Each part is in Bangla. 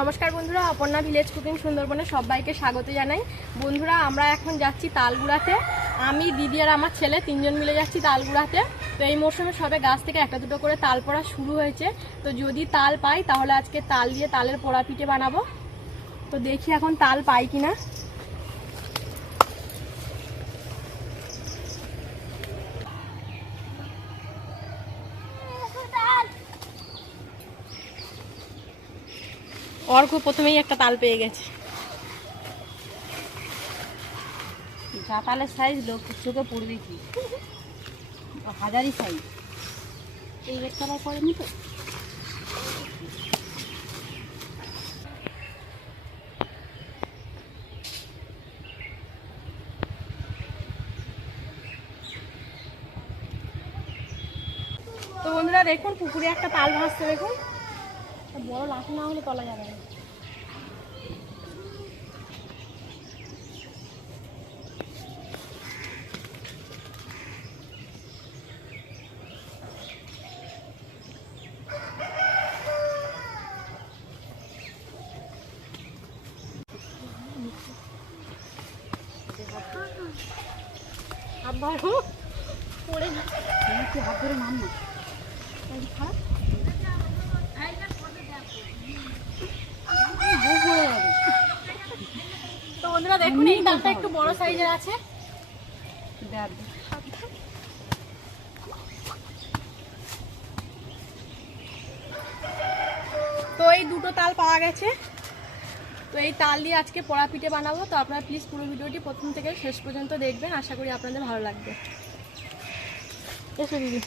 নমস্কার বন্ধুরা, অপর্ণা ভিলেজ কুকিং সুন্দরবনে সবাইকে স্বাগত জানাই। বন্ধুরা, আমরা এখন যাচ্ছি তালগুড়াতে। আমি, দিদি আর আমার ছেলে তিনজন মিলে যাচ্ছি তালগুড়াতে। তো এই মরশুমে সবে গাছ থেকে একটা দুটো করে তাল পড়া শুরু হয়েছে। তো যদি তাল পাই তাহলে আজকে তাল দিয়ে তালের পোড়া পিঠে বানাবো। তো দেখি এখন তাল পাই কিনা। অর্ঘ প্রথমেই একটা তাল পেয়ে গেছে। যা তালের সাইজ লোক চোখে পড়বে কি, হাজারি সাইজ। এই রেড কালার করেনি তো। তো বন্ধুরা দেখুন, পুকুরে একটা তাল ভাসছে। দেখুন, বড় লাঠি না হলে তলা যাবে না। আবার পড়ে তুই হাত ধরে নাম না। তো বন্ধুরা দেখুন, এই তালটা একটু বড় সাইজের আছে। তো এই দুটো তাল পাওয়া গেছে। তো এই তাল দিয়ে আজকে পোড়া পিঠে বানাবো। তো আপনারা প্লিজ পুরো ভিডিওটি প্রথম থেকে শেষ পর্যন্ত দেখবেন, আশা করি আপনাদের ভালো লাগবে। এসো দিদি,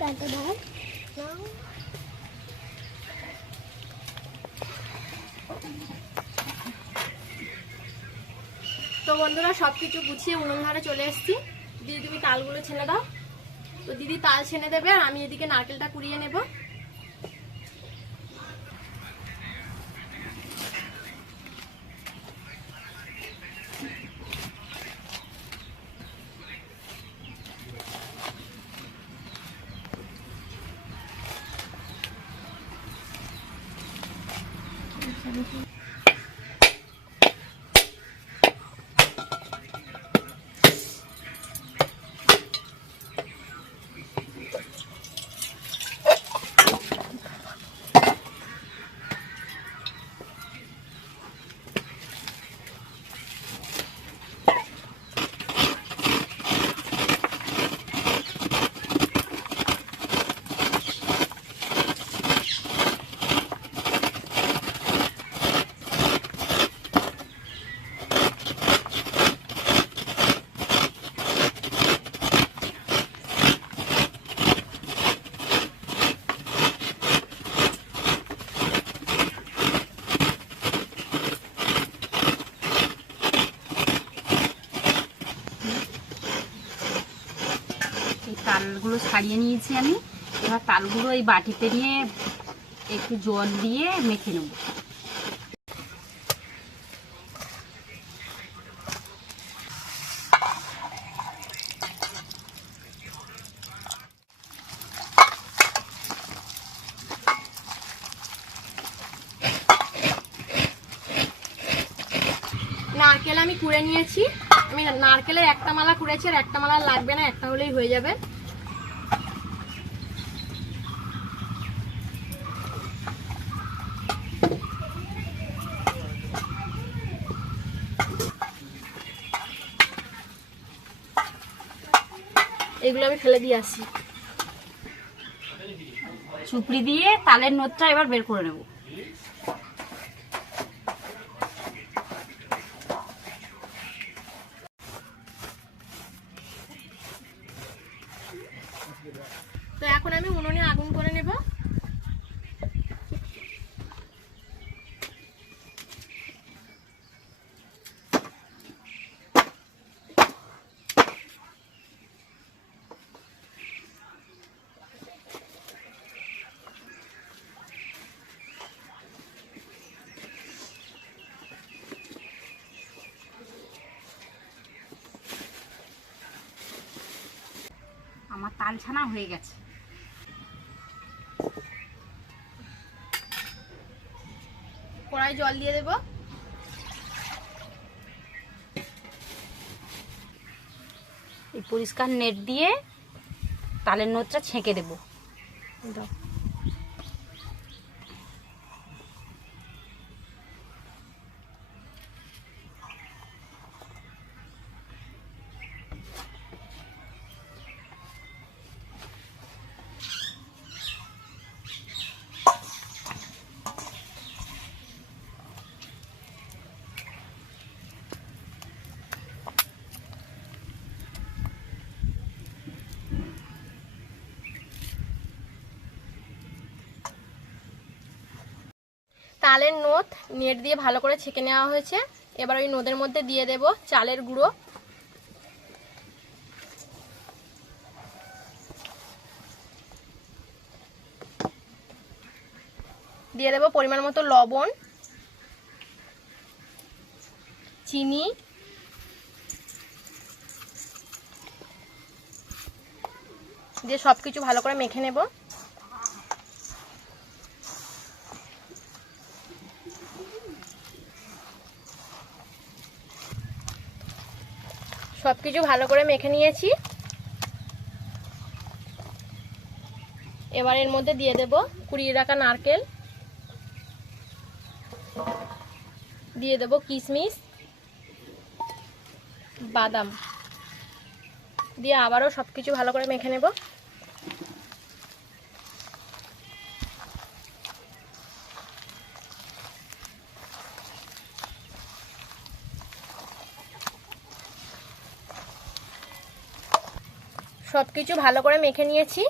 তালটা দাও। তো বন্ধুরা, সবকিছু গুছিয়ে উনুন ধারে চলে এসেছি। দিদি, তুমি তালগুলো ছেনে দাও। তো দিদি তাল ছেনে দেবে আর আমি এদিকে নারকেলটা কুড়িয়ে নেব। তালগুলো ছাড়িয়ে নিয়েছি আমি। এবার তালগুলো এই বাটিতে নিয়ে একটু জল দিয়ে মেখে নেব। নারকেল আমি কুড়ে নিয়েছি। আমি নারকেলের একটা মালা কুড়েছি, আর একটা মালা লাগবে না, একটা হলেই হয়ে যাবে। এগুলো আমি ফেলে দিয়ে আসি। চুপড়ি দিয়ে তালের নোটটা এবার বের করে নেব। তো এখন আমি উনুনে আগুন করে নেব। আমার তাল ছানা হয়ে গেছে। কড়াই জল দিয়ে দেব। এই পরিষ্কার নেট দিয়ে তালের নোটটা ছেঁকে দেবো। তালের নোট নেট দিয়ে ভালো করে ছেঁকে নেওয়া হয়েছে। এবার ওই নোদের মধ্যে দিয়ে দেব চালের গুঁড়ো, দিয়ে দেব পরিমাণ মতো লবণ, চিনি, দিয়ে সবকিছু ভালো করে মেখে নেব। সবকিছু ভালো করে মেখে নিয়েছি। এবার এর মধ্যে দিয়ে দেব কুড়িয়ে রাখা নারকেল, দিয়ে দেব কিশমিশ, বাদাম, দিয়ে আবারও সবকিছু ভালো করে মেখে নেব। সবকিছু ভালো করে মেখে নিয়েছি।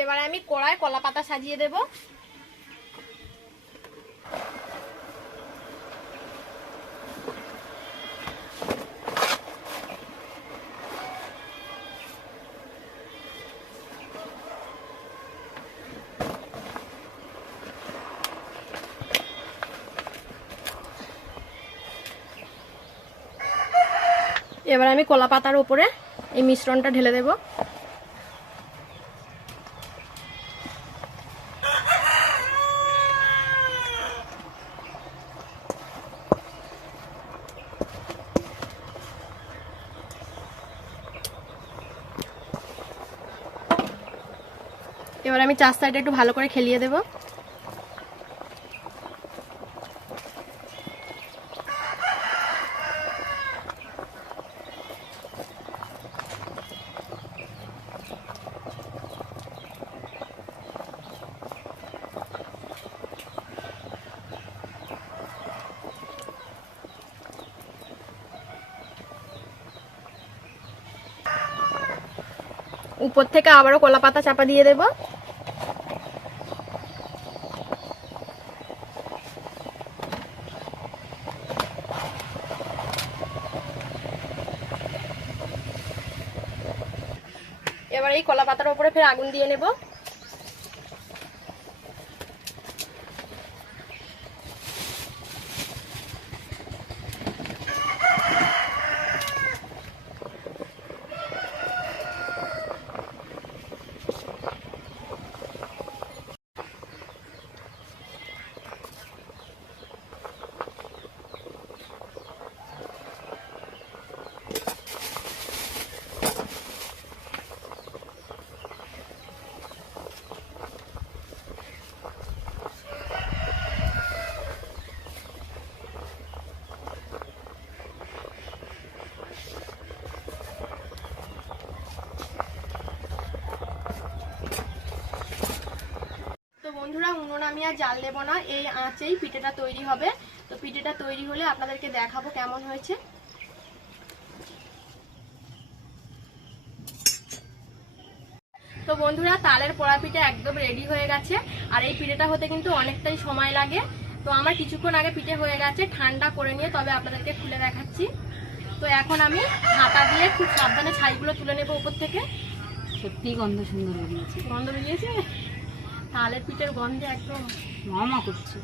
এবারে আমি কড়ায় কলা পাতা সাজিয়ে দেব। এবার আমি কলা পাতার উপরে এই মিশ্রণটা ঢেলে দেব। এবার আমি চার সাইডে একটু ভালো করে খেলিয়ে দেব। উপর থেকে আবারও কলা পাতা চাপা দিয়ে দেব। এবার এই কলা পাতার উপরে ফের আগুন দিয়ে নেব। বন্ধুরা উনুন আমি আর জাল দেব না, এই আঁচেই পিঠেটা তৈরি হবে। তো পিঠেটা তৈরি হলে আপনাদেরকে দেখাবো কেমন হয়েছে। তো বন্ধুরা তালের পোড়া পিঠে একদম রেডি হয়ে গেছে। আর এই পিঠেটা হতে কিন্তু অনেকটাই সময় লাগে। তো আমার কিছুক্ষণ আগে পিঠে হয়ে গেছে, ঠান্ডা করে নিয়ে তবে আপনাদেরকে খুলে দেখাচ্ছি। তো এখন আমি হাতা দিয়ে খুব সাবধানে ছাইগুলো তুলে নেবো উপর থেকে। সত্যি গন্ধ সুন্দর বেরিয়েছে। গন্ধ বেরিয়েছে, তালের পিঠের গন্ধে একদম মামা করছে।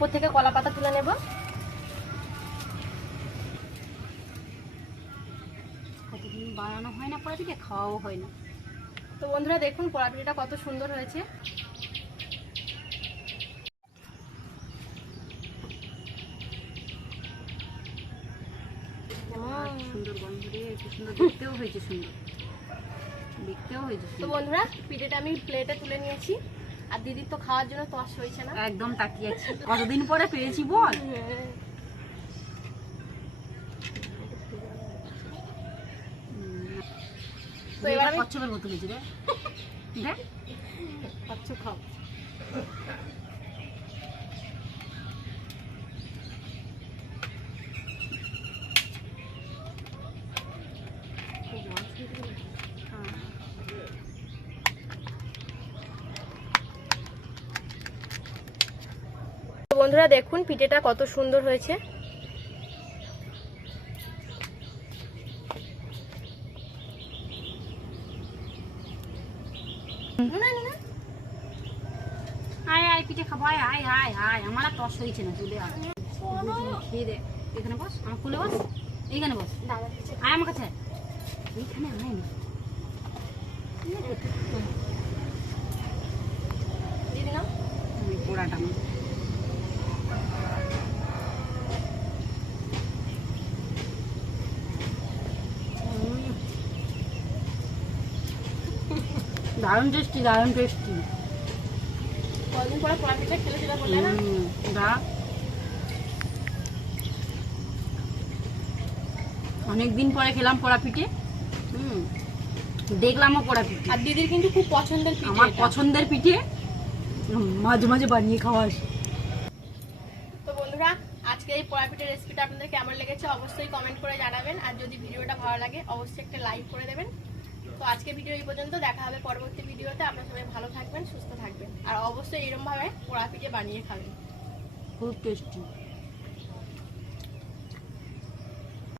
ওপর থেকে কলা পাতা তুলে নেব। কতদিন বানানো হয় না পোড়া পিঠে, খাওয়াও হয় না। তো বন্ধুরা দেখুন পোড়া পিঠাটা কত সুন্দর হয়েছে। সুন্দর গন্ধ রে, কি সুন্দর দেখতেও হয়েছে, সুন্দর দেখতেও হয়েছে। তো বন্ধুরা পিঠেটা আমি প্লেটে তুলে নিয়েছি, আর দিদির তো খাওয়ার জন্য তস হয়েছে না, একদম তাকিয়েছি। কতদিন পরে পেয়েছি বল। তো এবার আমি কচ্ছপের মতো হয়েছে রে, দেখ কচ্ছপ খাও। তো বন্ধুরা দেখুন পিঠেটা কত সুন্দর হয়েছে। আয় আয় পিঠে খাবো, আয় আয় আয় আয়। আমার আর তস হয়েছে না, চলে আয় খেয়ে দে। এখানে বস, আমার কোলে বস, এইখানে বস, আয় আমার কাছে, এইখানে আয় না। দিদি নাও পোড়াটা আমার দারুণ টেস্টি, দারুণ টেস্টি। কদিন পরে পোড়া পিঠা খেলে সেটা বললে না। অনেকদিন পরে খেলাম পোড়া পিঠে, দেখলামও পোড়া পিঠে। আর দিদির কিন্তু খুব পছন্দের পিঠে, আমার পছন্দের পিঠে, মাঝে মাঝে বানিয়ে খাওয়া। তো বন্ধুরা আজকে এই পোড়া পিঠের রেসিপিটা আপনাদের কেমন লেগেছে অবশ্যই কমেন্ট করে জানাবেন, আর যদি ভিডিওটা ভালো লাগে অবশ্যই একটা লাইক করে দেবেন। তো আজকে ভিডিও এই পর্যন্ত, দেখা হবে পরবর্তী ভিডিওতে। আপনারা সবাই ভালো থাকবেন, সুস্থ থাকবেন, আর অবশ্যই এরকম ভাবে পোড়া পিঠে বানিয়ে খাবেন, খুব টেস্টি।